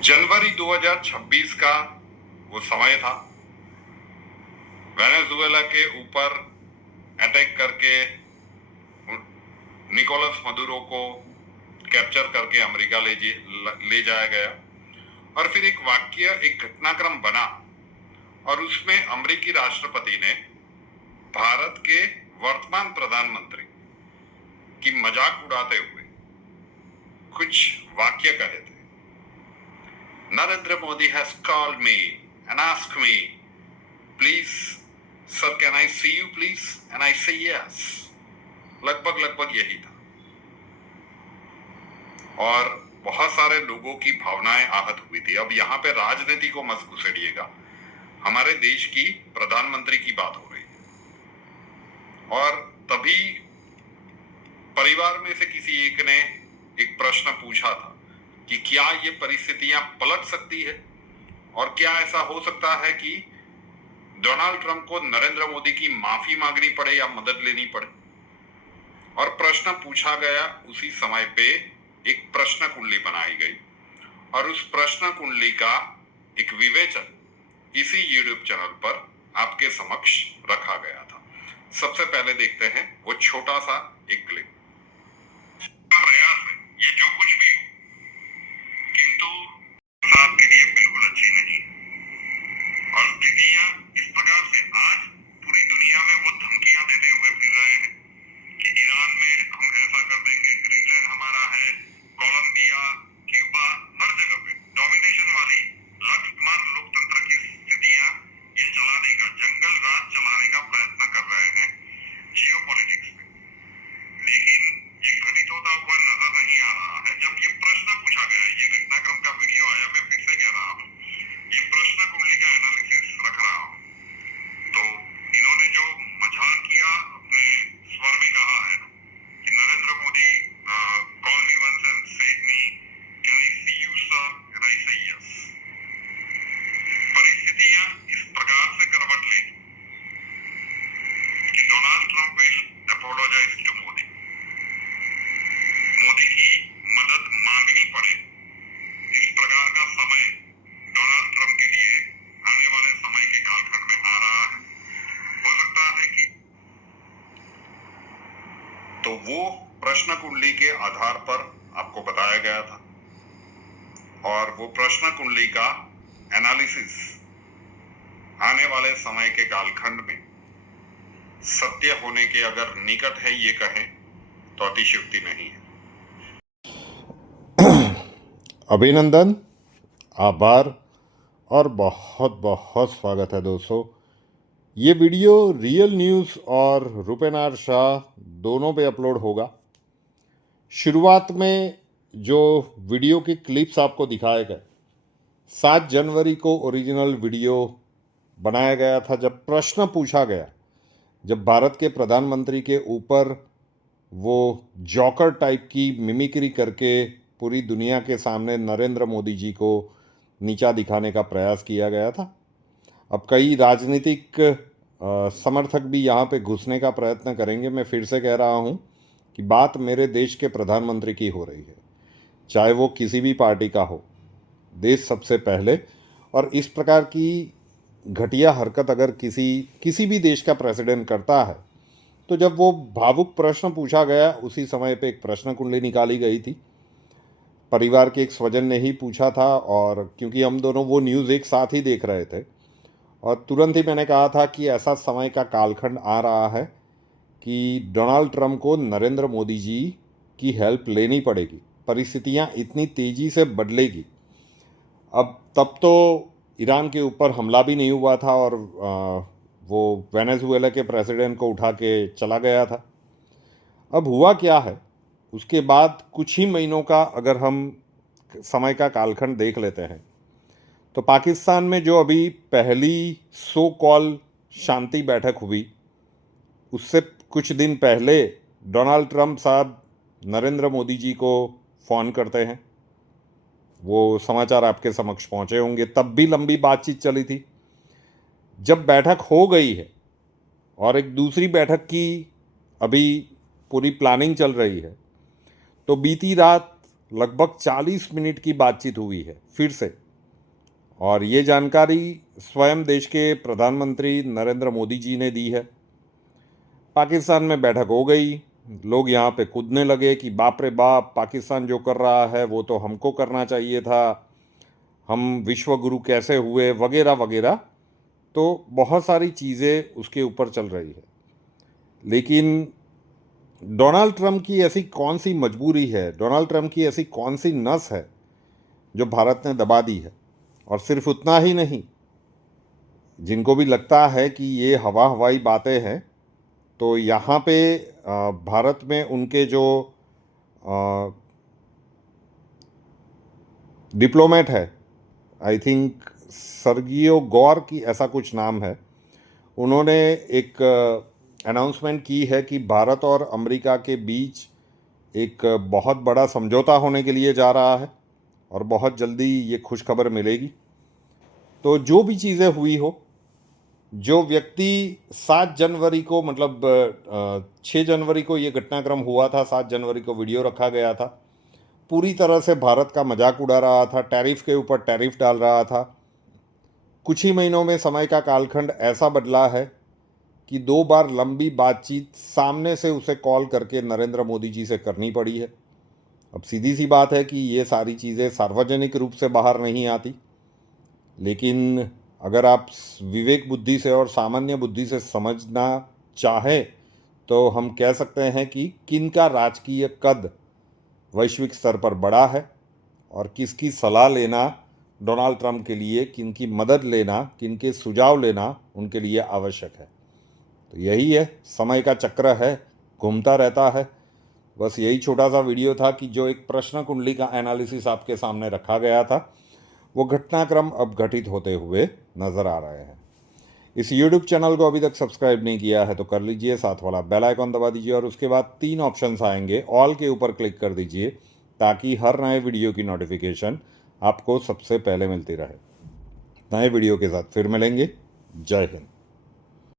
जनवरी 2026 का वो समय था। वेनेजुएला के ऊपर अटैक करके निकोलस मदुरो को कैप्चर करके अमेरिका ले जाया गया और फिर एक घटनाक्रम बना और उसमें अमेरिकी राष्ट्रपति ने भारत के वर्तमान प्रधानमंत्री की मजाक उड़ाते हुए कुछ वाक्य कहे थे। Narendra Modi has called me and asked me, please sir can I see you please, and I say yes. लगभग यही था और बहुत सारे लोगों की भावनाएं आहत हुई थी। अब यहाँ पे राजनीति को मत घुसेड़िएगा, हमारे देश की प्रधानमंत्री की बात हो रही है। और तभी परिवार में से किसी एक ने एक प्रश्न पूछा था कि क्या ये परिस्थितियां पलट सकती है और क्या ऐसा हो सकता है कि डोनाल्ड ट्रंप को नरेंद्र मोदी की माफी मांगनी पड़े या मदद लेनी पड़े। और प्रश्न पूछा गया, उसी समय पे एक प्रश्न कुंडली बनाई गई और उस प्रश्न कुंडली का एक विवेचन इसी यूट्यूब चैनल पर आपके समक्ष रखा गया था। सबसे पहले देखते हैं वो छोटा सा एक क्लिप। प्रयास है ये जो कुछ भी हो, किंतु आपके लिए बिल्कुल अच्छी नहीं है और स्थितियां इस प्रकार से आज पूरी दुनिया में वो धमकियां देते हुए फिर रहे हैं कि ईरान में हम ऐसा कर देंगे, ग्रीनलैंड हमारा है, कोलंबिया, क्यूबा, हर जगह पे डोमिनेशन वाली लठमार लोकतंत्र की स्थितियां ये चलाने का, जंगल राज चलाने का प्रयत्न कर रहे हैं जियोपॉलिटिक्स में। लेकिन ये घटित होता हुआ नजर नहीं आ रहा है। जब ये प्रश्न पूछा गया, ये घटनाक्रम का वीडियो आया, मैं फिर से कह रहा हूँ, ये प्रश्न कुंडली का एनालिसिस रख रहा हूँ, तो इन्होंने जो मजाक किया अपने स्वर में कहा है कि Narendra Modi call me once and said me can I see you sir, and I say yes. परिस्थितियां इस प्रकार से करवट लेगी कि Donald Trump will apologise to Modi, Modi की मदद मांगनी पड़े। इस प्रकार का समय डोनाल्ड ट्रंप के लिए आने वाले समय के कालखंड में आ रहा है। हो सकता है कि तो वो प्रश्न कुंडली के आधार पर आपको बताया गया था और वो प्रश्न कुंडली का एनालिसिस आने वाले समय के कालखंड में सत्य होने के अगर निकट है ये कहें तो अतिशयोक्ति नहीं है। अभिनंदन, आभार और बहुत बहुत स्वागत है दोस्तों। ये वीडियो रियल न्यूज़ और रुपेनार शाह दोनों पे अपलोड होगा। शुरुआत में जो वीडियो की क्लिप्स आपको दिखाए गए, 7 जनवरी को ओरिजिनल वीडियो बनाया गया था जब प्रश्न पूछा गया, जब भारत के प्रधानमंत्री के ऊपर वो जॉकर टाइप की मिमिक्री करके पूरी दुनिया के सामने नरेंद्र मोदी जी को नीचा दिखाने का प्रयास किया गया था। अब कई राजनीतिक समर्थक भी यहाँ पे घुसने का प्रयत्न करेंगे। मैं फिर से कह रहा हूँ कि बात मेरे देश के प्रधानमंत्री की हो रही है, चाहे वो किसी भी पार्टी का हो, देश सबसे पहले। और इस प्रकार की घटिया हरकत अगर किसी भी देश का प्रेसिडेंट करता है, तो जब वो भावुक प्रश्न पूछा गया, उसी समय पे एक प्रश्न कुंडली निकाली गई थी। परिवार के एक स्वजन ने ही पूछा था और क्योंकि हम दोनों वो न्यूज़ एक साथ ही देख रहे थे और तुरंत ही मैंने कहा था कि ऐसा समय का कालखंड आ रहा है कि डोनाल्ड ट्रंप को नरेंद्र मोदी जी की हेल्प लेनी पड़ेगी, परिस्थितियां इतनी तेज़ी से बदलेगी। अब तब तो ईरान के ऊपर हमला भी नहीं हुआ था और वो वेनेजुएला के प्रेसिडेंट को उठा के चला गया था। अब हुआ क्या है, उसके बाद कुछ ही महीनों का अगर हम समय का कालखंड देख लेते हैं, तो पाकिस्तान में जो अभी पहली सो कॉल शांति बैठक हुई, उससे कुछ दिन पहले डोनाल्ड ट्रंप साहब नरेंद्र मोदी जी को फ़ोन करते हैं। वो समाचार आपके समक्ष पहुंचे होंगे। तब भी लंबी बातचीत चली थी। जब बैठक हो गई है और एक दूसरी बैठक की अभी पूरी प्लानिंग चल रही है, तो बीती रात लगभग 40 मिनट की बातचीत हुई है फिर से। और ये जानकारी स्वयं देश के प्रधानमंत्री नरेंद्र मोदी जी ने दी है। पाकिस्तान में बैठक हो गई, लोग यहाँ पे कूदने लगे कि बाप रे बाप, पाकिस्तान जो कर रहा है वो तो हमको करना चाहिए था, हम विश्व गुरु कैसे हुए, वगैरह वगैरह। तो बहुत सारी चीज़ें उसके ऊपर चल रही है। लेकिन डोनाल्ड ट्रंप की ऐसी कौन सी मजबूरी है, डोनाल्ड ट्रंप की ऐसी कौन सी नस है जो भारत ने दबा दी है? और सिर्फ उतना ही नहीं, जिनको भी लगता है कि ये हवाई बातें हैं, तो यहाँ पे भारत में उनके जो डिप्लोमेट है, आई थिंक सर्गियो गौर की ऐसा कुछ नाम है, उन्होंने एक अनाउंसमेंट की है कि भारत और अमेरिका के बीच एक बहुत बड़ा समझौता होने के लिए जा रहा है और बहुत जल्दी ये खुशखबर मिलेगी। तो जो भी चीज़ें हुई हो, जो व्यक्ति 7 जनवरी को, मतलब 6 जनवरी को ये घटनाक्रम हुआ था, 7 जनवरी को वीडियो रखा गया था, पूरी तरह से भारत का मजाक उड़ा रहा था, टैरिफ के ऊपर टैरिफ डाल रहा था। कुछ ही महीनों में समय का कालखंड ऐसा बदला है कि 2 बार लंबी बातचीत सामने से उसे कॉल करके नरेंद्र मोदी जी से करनी पड़ी है। अब सीधी सी बात है कि ये सारी चीज़ें सार्वजनिक रूप से बाहर नहीं आती, लेकिन अगर आप विवेक बुद्धि से और सामान्य बुद्धि से समझना चाहें तो हम कह सकते हैं कि किनका राजकीय कद वैश्विक स्तर पर बड़ा है और किसकी सलाह लेना डोनाल्ड ट्रंप के लिए, किनकी मदद लेना, किनके सुझाव लेना उनके लिए आवश्यक है। तो यही है, समय का चक्र है, घूमता रहता है। बस यही छोटा सा वीडियो था कि जो एक प्रश्न कुंडली का एनालिसिस आपके सामने रखा गया था, वो घटनाक्रम अब घटित होते हुए नज़र आ रहे हैं। इस YouTube चैनल को अभी तक सब्सक्राइब नहीं किया है तो कर लीजिए, साथ वाला बेल आइकॉन दबा दीजिए और उसके बाद 3 ऑप्शंस आएंगे, ऑल के ऊपर क्लिक कर दीजिए ताकि हर नए वीडियो की नोटिफिकेशन आपको सबसे पहले मिलती रहे। नए वीडियो के साथ फिर मिलेंगे। जय हिंद।